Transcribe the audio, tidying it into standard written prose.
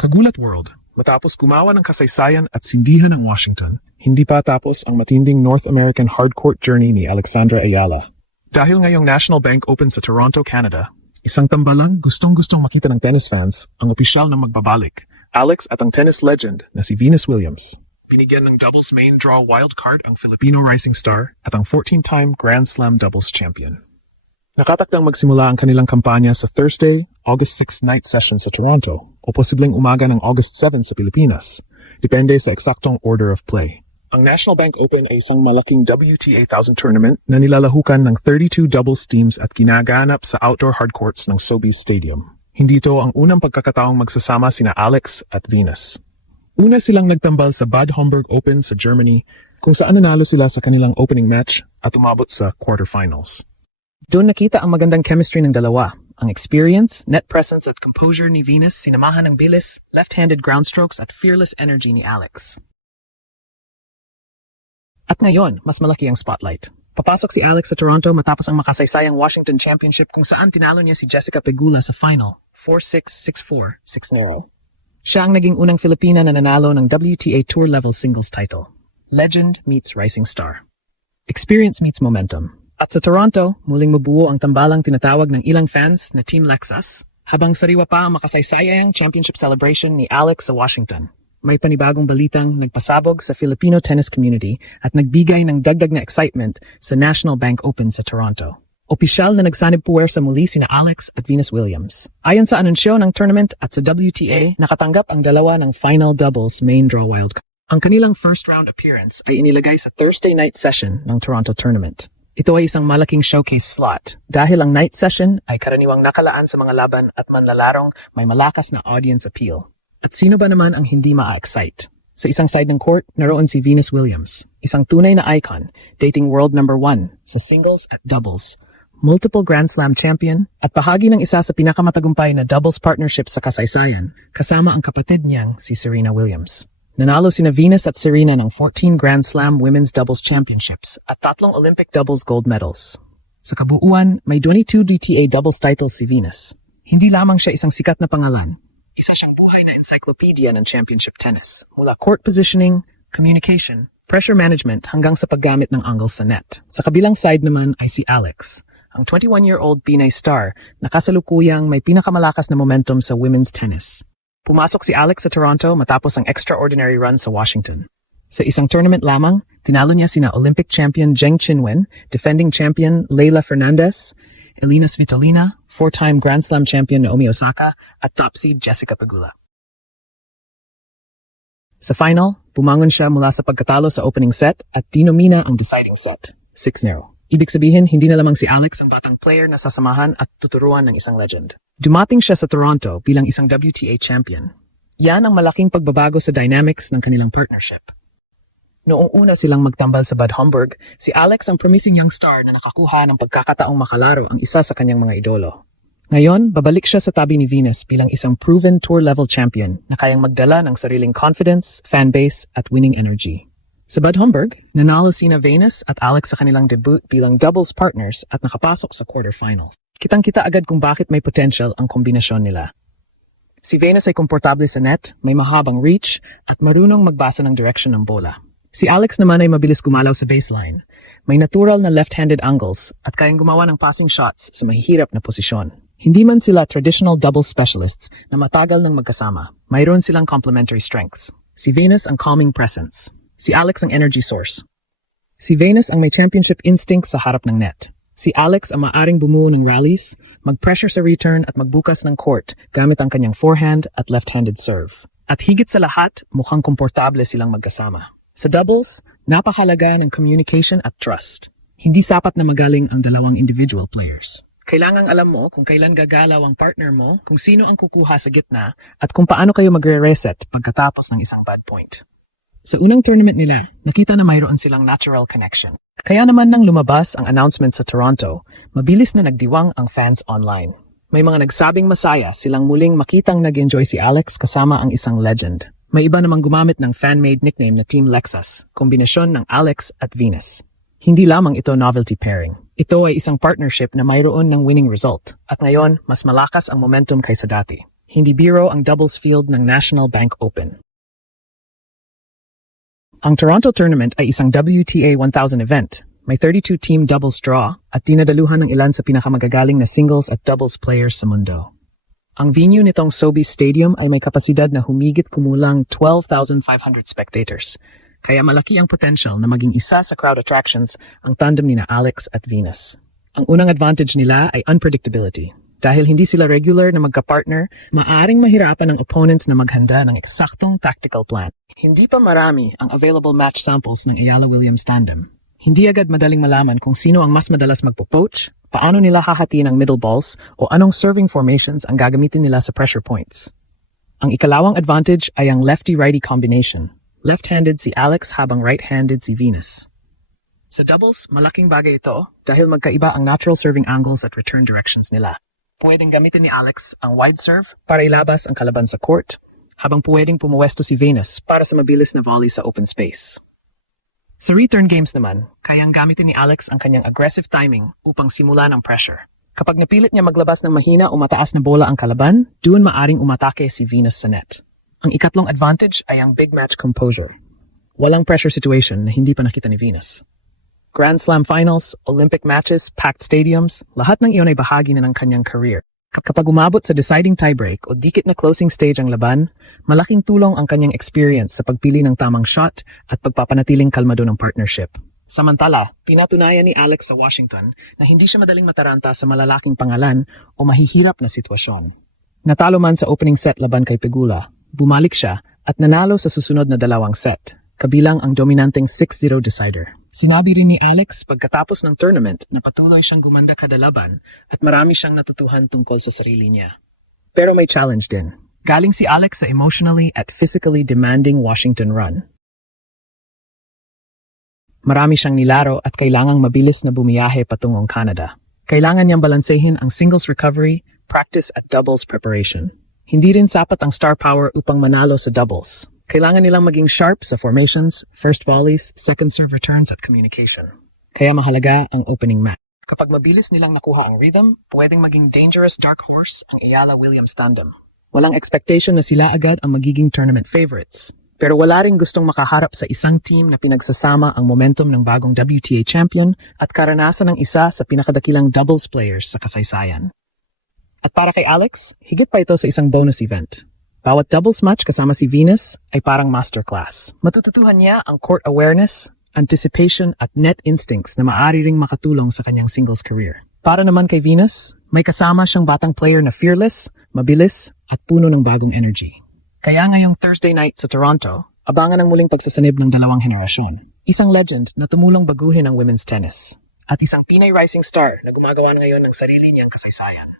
Kagulat World. Matapos gumawa ng kasaysayan at sindihan ng Washington, hindi pa tapos ang matinding North American hardcourt journey ni Alexandra Ayala. Dahil ngayong National Bank Open sa Toronto, Canada, isang tambalang gustong-gustong makita ng tennis fans ang opisyal na magbabalik, Alex at ang tennis legend na si Venus Williams. Binigyan ng doubles main draw wildcard ang Filipino rising star at ang 14-time Grand Slam doubles champion. Nakatakdang magsimula ang kanilang kampanya sa Thursday, August 6 night session sa Toronto o posibleng umaga ng August 7 sa Pilipinas, depende sa eksaktong order of play. Ang National Bank Open ay isang malaking WTA 1000 tournament na nilalahukan ng 32 doubles teams at ginaganap sa outdoor hardcourts ng Sobeys Stadium. Hindi ito ang unang pagkakataong magsasama sina Alex at Venus. Una silang nagtambal sa Bad Homburg Open sa Germany kung saan nanalo sila sa kanilang opening match at umabot sa quarterfinals. Doon nakita ang magandang chemistry ng dalawa. Ang experience, net presence at composure ni Venus sinamahan ng bilis, left-handed ground strokes at fearless energy ni Alex. At ngayon, mas malaki ang spotlight. Papasok si Alex sa Toronto matapos ang makasaysayang Washington Championship kung saan tinalo niya si Jessica Pegula sa final, 4-6, 6-4, 6-0. Siya ang naging unang Filipina na nanalo ng WTA Tour Level Singles title. Legend meets rising star. Experience meets momentum. At sa Toronto, muling mabuo ang tambalang tinatawag ng ilang fans na Team Lexus, habang sariwa pa ang makasaysayang championship celebration ni Alex sa Washington. May panibagong balitang nagpasabog sa Filipino tennis community at nagbigay ng dagdag na excitement sa National Bank Open sa Toronto. Opisyal na nagsanib puwersa muli sina Alex at Venus Williams. Ayon sa anunsyo ng tournament at sa WTA, nakatanggap ang dalawa ng final doubles main draw wildcard. Ang kanilang first round appearance ay inilagay sa Thursday night session ng Toronto tournament. Ito ay isang malaking showcase slot dahil ang night session ay karaniwang nakalaan sa mga laban at manlalarong may malakas na audience appeal. At sino ba naman ang hindi maa-excite? Sa isang side ng court, naroon si Venus Williams, isang tunay na icon, dating world number 1 sa singles at doubles, multiple Grand Slam champion, at bahagi ng isa sa pinakamatagumpay na doubles partnership sa kasaysayan, kasama ang kapatid niyang si Serena Williams. Nanalo sina Venus at Serena ng 14 Grand Slam Women's Doubles Championships at 3 Olympic Doubles Gold Medals. Sa kabuuan, may 22 WTA doubles titles si Venus. Hindi lamang siya isang sikat na pangalan. Isa siyang buhay na encyclopedia ng championship tennis, mula court positioning, communication, pressure management hanggang sa paggamit ng angles sa net. Sa kabilang side naman ay si Alex, ang 21-year-old Pinay star na kasalukuyang may pinakamalakas na momentum sa women's tennis. Pumasok si Alex sa Toronto matapos ang extraordinary run sa Washington. Sa isang tournament lamang, tinalo niya sina Olympic champion Zheng Qinwen, defending champion Leylah Fernandez, Elina Svitolina, 4-time Grand Slam champion Naomi Osaka, at top seed Jessica Pegula. Sa final, bumangon siya mula sa pagkatalo sa opening set at dinomina ang deciding set, 6-0. Ibig sabihin, hindi na lamang si Alex ang batang player na sasamahan at tuturuan ng isang legend. Dumating siya sa Toronto bilang isang WTA champion. Yan ang malaking pagbabago sa dynamics ng kanilang partnership. Noong una silang magtambal sa Bad Homburg, si Alex ang promising young star na nakakuha ng pagkakataong makalaro ang isa sa kanyang mga idolo. Ngayon, babalik siya sa tabi ni Venus bilang isang proven tour-level champion na kayang magdala ng sariling confidence, fanbase at winning energy. Sa Bad Homburg, nanalo sina Venus at Alex sa kanilang debut bilang doubles partners at nakapasok sa quarterfinals. Kitang-kita agad kung bakit may potential ang kombinasyon nila. Si Venus ay komportable sa net, may mahabang reach, at marunong magbasa ng direction ng bola. Si Alex naman ay mabilis gumalaw sa baseline. May natural na left-handed angles at kayang gumawa ng passing shots sa mahihirap na posisyon. Hindi man sila traditional doubles specialists na matagal ng magkasama, mayroon silang complementary strengths. Si Venus ang calming presence. Si Alex ang energy source. Si Venus ang may championship instinct sa harap ng net. Si Alex ang maaring bumuo ng rallies, mag-pressure sa return at magbukas ng court gamit ang kanyang forehand at left-handed serve. At higit sa lahat, mukhang komportable silang magkasama. Sa doubles, napakahalaga ng communication at trust. Hindi sapat na magaling ang dalawang individual players. Kailangang alam mo kung kailan gagalaw ang partner mo, kung sino ang kukuha sa gitna, at kung paano kayo magre-reset pagkatapos ng isang bad point. Sa unang tournament nila, nakita na mayroon silang natural connection. Kaya naman nang lumabas ang announcement sa Toronto, mabilis na nagdiwang ang fans online. May mga nagsabing masaya silang muling makitang nag-enjoy si Alex kasama ang isang legend. May iba namang gumamit ng fan-made nickname na Team Lexus, kombinasyon ng Alex at Venus. Hindi lamang ito novelty pairing. Ito ay isang partnership na mayroon ng winning result. At ngayon, mas malakas ang momentum kaysa dati. Hindi biro ang doubles field ng National Bank Open. Ang Toronto Tournament ay isang WTA 1000 event. May 32-team doubles draw at dinadaluhan ng ilan sa pinakamagagaling na singles at doubles players sa mundo. Ang venue nitong Sobeys Stadium ay may kapasidad na humigit kumulang 12,500 spectators. Kaya malaki ang potential na maging isa sa crowd attractions ang tandem ni na Alex at Venus. Ang unang advantage nila ay unpredictability. Dahil hindi sila regular na magka-partner, maaring mahirapan ng opponents na maghanda ng eksaktong tactical plan. Hindi pa marami ang available match samples ng Ayala Williams tandem. Hindi agad madaling malaman kung sino ang mas madalas magpo-poach, paano nila hahatiin ang middle balls, o anong serving formations ang gagamitin nila sa pressure points. Ang ikalawang advantage ay ang lefty-righty combination. Left-handed si Alex habang right-handed si Venus. Sa doubles, malaking bagay ito dahil magkaiba ang natural serving angles at return directions nila. Pwedeng gamitin ni Alex ang wide serve para ilabas ang kalaban sa court, habang pwedeng pumuwesto si Venus para sa mabilis na volley sa open space. Sa return games naman, kayang gamitin ni Alex ang kanyang aggressive timing upang simulan ang pressure. Kapag napilit niya maglabas ng mahina o mataas na bola ang kalaban, doon maaring umatake si Venus sa net. Ang ikatlong advantage ay ang big match composure. Walang pressure situation na hindi pa nakita ni Venus. Grand Slam finals, Olympic matches, packed stadiums, lahat ng iyon ay bahagi na ng kanyang career. Kapag umabot sa deciding tiebreak o dikit na closing stage ang laban, malaking tulong ang kanyang experience sa pagpili ng tamang shot at pagpapanatiling kalmado ng partnership. Samantala, pinatunayan ni Alex sa Washington na hindi siya madaling mataranta sa malalaking pangalan o mahihirap na sitwasyon. Natalo man sa opening set laban kay Pegula, bumalik siya at nanalo sa susunod na dalawang set, kabilang ang dominanteng 6-0 decider. Sinabi rin ni Alex pagkatapos ng tournament na patuloy siyang gumanda kada laban at marami siyang natutuhan tungkol sa sarili niya. Pero may challenge din. Galing si Alex sa emotionally at physically demanding Washington run. Marami siyang nilaro at kailangang mabilis na bumiyahe patungong Canada. Kailangan niyang balansehin ang singles recovery, practice at doubles preparation. Hindi rin sapat ang star power upang manalo sa doubles. Kailangan nilang maging sharp sa formations, first volleys, second serve returns at communication. Kaya mahalaga ang opening match. Kapag mabilis nilang nakuha ang rhythm, pwedeng maging dangerous dark horse ang Ayala Williams tandem. Walang expectation na sila agad ang magiging tournament favorites. Pero wala ring gustong makaharap sa isang team na pinagsasama ang momentum ng bagong WTA champion at karanasan ng isa sa pinakadakilang doubles players sa kasaysayan. At para kay Alex, higit pa ito sa isang bonus event. Bawat doubles match kasama si Venus ay parang masterclass. Matututuhan niya ang court awareness, anticipation at net instincts na maaari ring makatulong sa kanyang singles career. Para naman kay Venus, may kasama siyang batang player na fearless, mabilis at puno ng bagong energy. Kaya ngayong Thursday night sa Toronto, abangan ang muling pagsasanib ng dalawang henerasyon. Isang legend na tumulong baguhin ang women's tennis at isang Pinay rising star na gumagawa ngayon ng sarili niyang kasaysayan.